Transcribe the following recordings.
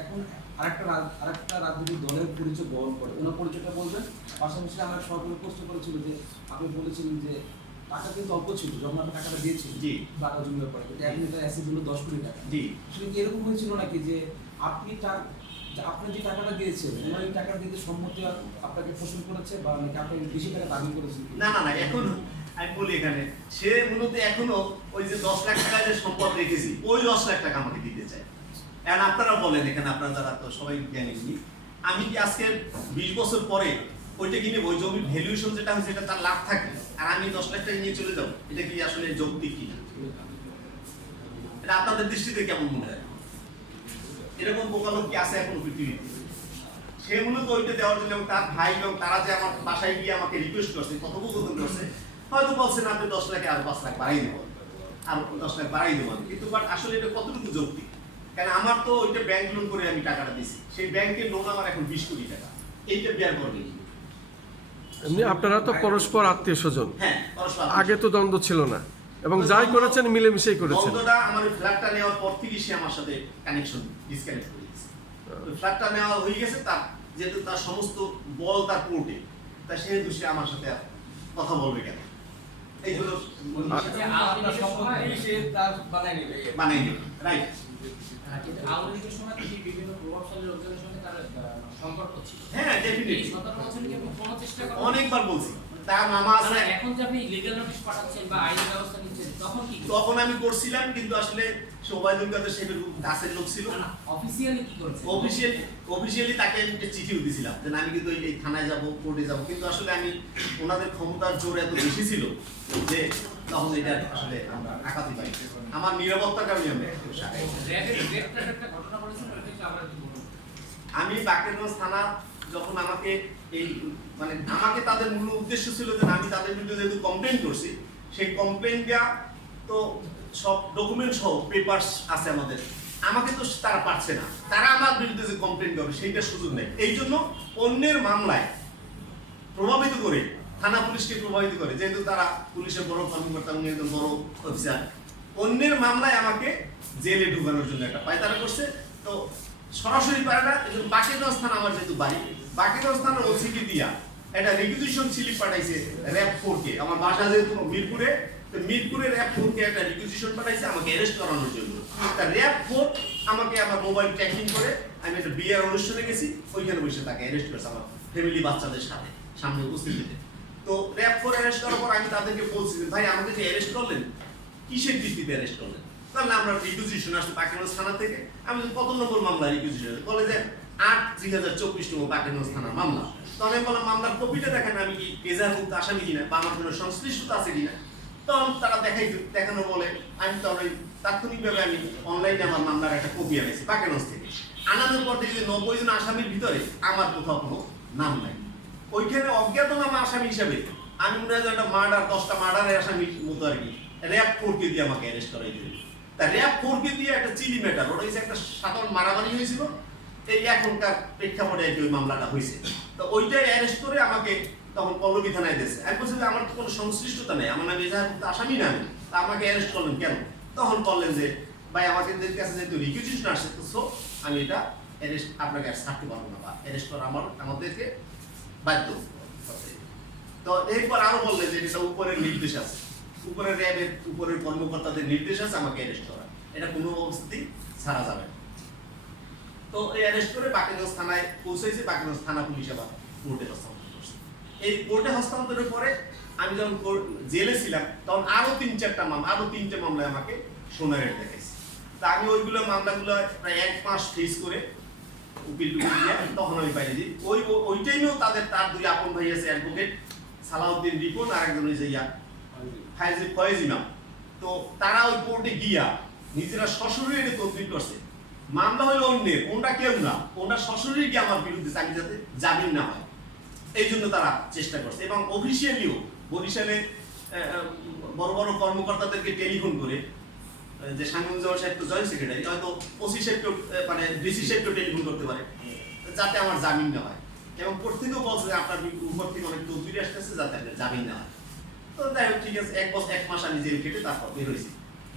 এখন আরেকটা রাজনৈতিক দলের পরিচয় বহন করে, ওনার পরিচয়টা বলবেন। পাশাপাশি আমার সরকারি প্রশ্ন করেছিল যে আপনি বলেছিলেন যে টাকা কিন্তু অল্প ছিল যখন আপনি টাকাটা দিয়েছিলেন, জি, টাকা জমির পরে, কিন্তু এখন এটা অ্যাসেট হলো 10 কোটি টাকা, জি। আসলে এরকম হয়েছিল নাকি যে আপনি যে টাকাটা দিয়েছেন ওনার এই টাকা দিতে সম্মতি আপনাকে পোষণ করেছে, বা নাকি আপনাকে বেশি টাকা দাবি করেছেন? না না না, এখন আমি বলি এখানে সে মূলত এখনো ওই যে 10 লাখ টাকা যে সম্পদ রেখেছি ওই 10 লাখ টাকা আমাকে দিতে চায়। এখন আপনারা বলেন, এখানে আপনারা যারা তো সবাই জ্ঞানী, আমি কি আজকে 20 বছর পরে ওইটা কিনে ওই জমির ভ্যালুয়েশন যেটা হয়েছে এটা তার লাভ থাকে, আর আমি 10 লাখ টাকা নিয়ে চলে যাবো, এটা কি আসলে যৌক্তিক কিনা? এটা আপনাদের দৃষ্টিতে কেমন মনে হয়? এরকম বোকা লোক কি আছে এখন পৃথিবীতে? সে মূলত ওইটা দেওয়ার জন্য এবং তার ভাই এবং তারা যে আমার বাসায় গিয়ে আমাকে রিকোয়েস্ট করছে, কথোপকথন করছে, হয়তো বলছেন আপনি 10 লাখে আর 5 লাখ বাড়াই দেবেন, আর 10 লাখ বাড়াই দেবেন, কিন্তু বাট আসলে এটা কতটুকু যৌক্তিক? কারণ আমার তো ওইটা ব্যাংক লোন করে আমি টাকাটা দিছি, সেই ব্যাংকের লোন আমার এখন 20 কোটি টাকা, এইটা বের করবে কি? এমনি আপনারা তো পরস্পর আত্মীয় স্বজন, হ্যাঁ, পরস্পর আগে তো দ্বন্দ্ব ছিল না, এবং যাই করেছেন মিলেমিশেই করেছেন। দ্বন্দ্বটা আমার ফ্ল্যাটটা নেওয়ার পর থেকে সে আমার সাথে কানেকশন ডিসকানেক্ট করে দিয়েছে। ফ্ল্যাটটা নেওয়া হয়ে গেছে, তার যেহেতু তার সমস্ত বল তার কোর্টে, তা সেহেতু সে আমার সাথে কথা বলবে কেন? এই হলো আপনার সম্পত্তি সে তার বানাই নেবে, রাইট? আওয়ামী লীগের সময় বিভিন্ন প্রভাবশালী লোকজনের সঙ্গে তার সম্পর্ক ছিল। হ্যাঁ, ডেফিনেটলি 17 বছর কি আপনি কোনো চেষ্টা করেন? অনেকবার বলছি, তার নামা আছে। এখন যে আপনি লিগ্যাল নোটিশ পাঠাচ্ছেন বা আইনি ব্যবস্থা নিচ্ছেন, তখন কি? তখন আমি করছিলাম, কিন্তু আসলে ওবায়দুল কাদের সাহেবের খুব কাছের লোক ছিল। অফিসিয়ালি কি করেছেন? অফিসিয়ালি তাকে আমি চিঠিও দিয়েছিলাম যে আমি কিন্তু এই থানায় যাব, কোর্টে যাব, কিন্তু আসলে আমি ওনাদের ক্ষমতার জোর এত বেশি ছিল যে তখন এটা আসলে আমরা আঘাতই পাই। আমার নিরাপত্তার কারণে আমি বাকেরগঞ্জ থানা যখন আমাকে এই মানে আমাকে তাদের মূল উদ্দেশ্য ছিল যে আমি তাদের বিরুদ্ধে যেহেতু কমপ্লেন করছি, সেই কমপ্লেন দেওয়া তো সব ডকুমেন্ট সহ পেপারস আছে আমাদের, আমাকে তো তারা পারছে না, তারা আমার বিরুদ্ধে যে কমপ্লেন করবে সেইটা সুযোগ নেই। এই জন্য অন্যের মামলায় প্রভাবিত করে, থানা পুলিশকে প্রভাবিত করে, যেহেতু তারা পুলিশের বড় কর্মকর্তা, উনি একজন বড় অফিসার, অন্যের মামলায় আমাকে জেলে ঢুকানোর জন্য একটা পায়তারা করছে। তো সরাসরি পারে না, এই জন্য বাকেরগঞ্জ থানা আমার যেহেতু বাড়ি, বাকেরগঞ্জ থানার ওসিকে দিয়া একটা রিকুইজিশন স্লিপ পাঠাইছে র‍্যাব 4 কে। আমার বাসা যেহেতু মিরপুরে, তো মিরপুরের র‍্যাব 4 কে একটা রিকুইজিশন পাঠাইছে আমাকে অ্যারেস্ট করানোর জন্য। তা র‍্যাব 4 আমাকে আমার মোবাইল ট্র্যাকিং করে, আমি একটা বিয়ের অনুষ্ঠানে গেছি, ওইখানে বসে তাকে অ্যারেস্ট করেছে আমার ফ্যামিলি বাচ্চাদের সাথে সামনে উপস্থিতিতে। তো র‍্যাব 4 অ্যারেস্ট করার পর আমি তাদেরকে বলছি যে ভাই আমাকে যে অ্যারেস্ট করলেন, কিসের ভিত্তিতে অ্যারেস্ট করলেন? তাহলে আমরা রিকুইজিশন আসছে বাকেরগঞ্জ থানা থেকে। আমি কত নম্বর মামলা রিকুইজিশন? বলে যে 8/2024 নম্বর বাকেরগঞ্জ থানার মামলা। তখন আমি বললাম মামলার কপিটা দেখেন, আমি কি এজাহারভুক্ত আসামি কিনা বা আমার কোনো সংশ্লিষ্টতা আছে কিনা। তখন তারা দেখানো বলে, আমি তখন তাৎক্ষণিকভাবে আমি অনলাইনে আমার মামলার একটা কপি আনাইছি বাকেরগঞ্জ থেকে। আনানোর পর দেখি যে 90 জন আসামির ভিতরে আমার কোথাও কোনো নাম নাই। ওইখানে অজ্ঞাতনামা আসামি হিসাবে আমি মনে হয় একটা মার্ডার, 10টা মার্ডারের আসামির মতো আর কি র‍্যাব 4 কে দিয়ে আমাকে অ্যারেস্ট করাই দিল। তা র‍্যাব 4 কে দিয়ে একটা চিলি ম্যাটার, ওটা হচ্ছে একটা সাধারণ মারামারি হয়েছিল, এই এখনকার প্রেক্ষাপটে আর কি ওই মামলাটা হয়েছে। তো ওইটাই অ্যারেস্ট করে আমাকে তখন পল্লবী থানায় দিয়েছে। আমি বলছি যে আমার তো কোনো সংশ্লিষ্টতা নেই, আমার নাম এজাহারভুক্ত আসামি না আমি, তা আমাকে অ্যারেস্ট করলেন কেন? তখন বললেন যে ভাই আমাদের কাছে যেহেতু রিকুইজিশন আসছে, তো সো আমি এটা অ্যারেস্ট আপনাকে আর ছাড়তে পারবো না, বা অ্যারেস্ট করা আমাদেরকে বাধ্য। তো এরপর আরো বললেন যে এটা উপরের নির্দেশ আছে, উপরের র‍্যাবের উপরের কর্মকর্তাদের নির্দেশ আছে আমাকে অ্যারেস্ট করা, এটা কোনো অবস্থাতেই ছাড়া যাবে না। তো এই অ্যারেস্ট করে বাকেরগঞ্জ থানায় পৌঁছেছে, বাকেরগঞ্জ থানা পুলিশ আবার কোর্টে হস্তান্তর করছে। এই কোর্টে হস্তান্তরের পরে আমি যখন জেলে ছিলাম তখন আরো 3-4টা মামলায় আমাকে সোনারেট দেখাইছে। তা আমি ওইগুলো মামলাগুলো প্রায় 1 মাস ফেস করে উকিল দিয়ে তখন আমি বাইরে দিই। ওই টাইমেও তার দুই আপন ভাই আছে, অ্যাডভোকেট সালাউদ্দিন রিপন আর একজন হয়েছে ফয়েজ ইমাম। তো তারা ওই কোর্টে গিয়া নিজেরা সশরীরে এটা তদবির করছে। মামলা হলো অন্যের, ওনটা কেউ না, ওনটা সশরীরে গিয়ে আমার বিরুদ্ধে চাকরি যাতে জামিন না হয়, এই জন্য তারা চেষ্টা করছে। এবং অফিসিয়ালিও বরিশালে বড় বড় কর্মকর্তাদেরকে টেলিফোন করে, যে শামীমুজ্জামান সাহেব তো জয়েন্ট সেক্রেটারি, হয়তো ওসি সাহেবকেও মানে ডিসি সাহেবকেও টেলিফোন করতে পারে যাতে আমার জামিন না হয়। এবং কোর্ট থেকেও বলছে যে আপনার উপর থেকে অনেক তদবির আসতেছে যাতে আপনার জামিন না হয়। তো যাই হোক, ঠিক আছে, 1 মাস আমি জেল কেটে তারপর বের হয়েছি।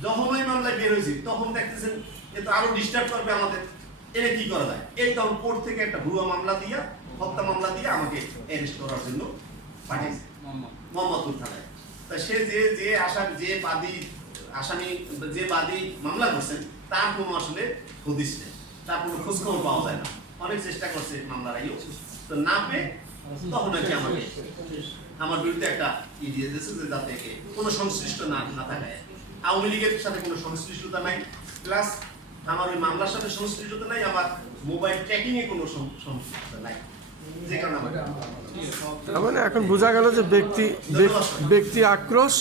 যখন ওই মামলায় বের হয়েছি তখন দেখতেছেন এ তো আরো ডিস্টার্ব করবে আমাদের, এর কি করা যায়? এই তখন কোর্ট থেকে একটা ভুয়া মামলা দিয়া, হত্যা মামলা দিয়ে আমাকে অ্যারেস্ট করার জন্য পাঠিয়েছে মোহাম্মদপুর থানায়। তা সে যে আসামি যে বাদী মামলা করছেন তার কোনো আসলে হদিস নেই, তার কোনো খোঁজখবর পাওয়া যায় না। অনেক চেষ্টা করছে মামলার আইও, তো না পেয়ে তখন আর কি আমাকে আমার বিরুদ্ধে একটা দিয়ে দিয়েছে যে যাতে কোনো সংশ্লিষ্ট না থাকে। আওয়ামী লীগের সাথে কোনো সংশ্লিষ্টতা নাই, প্লাস আমার ওই মামলার সাথে সংশ্লিষ্টতা নাই, আমার মোবাইল ট্র্যাকিং এ কোনো সংশ্লিষ্টতা নাই, যে কারণে তার মানে এখন বোঝা গেল যে ব্যক্তি আক্রোশ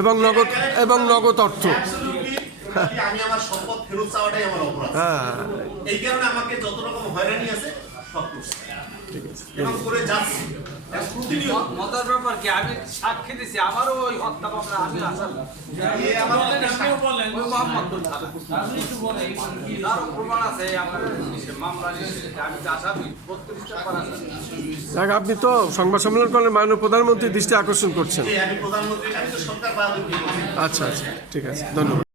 এবং নগদ অর্থ। আমি আমার সম্পদ ফেরত চাওয়াটাই আমার অপরাধ। হ্যাঁ, এই কারণে আমাকে যত রকম হয়রানি আছে সব করছে ঠিক আছে। এবং করে যাচ্ছি। মজার ব্যাপার কি, আমি সাক্ষী দিছি, আমারও ওই হত্যা মামলা আমি আসামি। এ আমার ওই মোহাম্মদপুর থানা। তারও প্রমাণ আছে আমার মামলা আমি আসামি 32টা করা আছে। যাক, আপনি তো সংবাদ সম্মেলন করলেন, মাননীয় প্রধানমন্ত্রীর দৃষ্টি আকর্ষণ করছেন। আমি প্রধানমন্ত্রী, আমি তো সরকার বাহাদুর। আচ্ছা আচ্ছা, ঠিক আছে, ধন্যবাদ।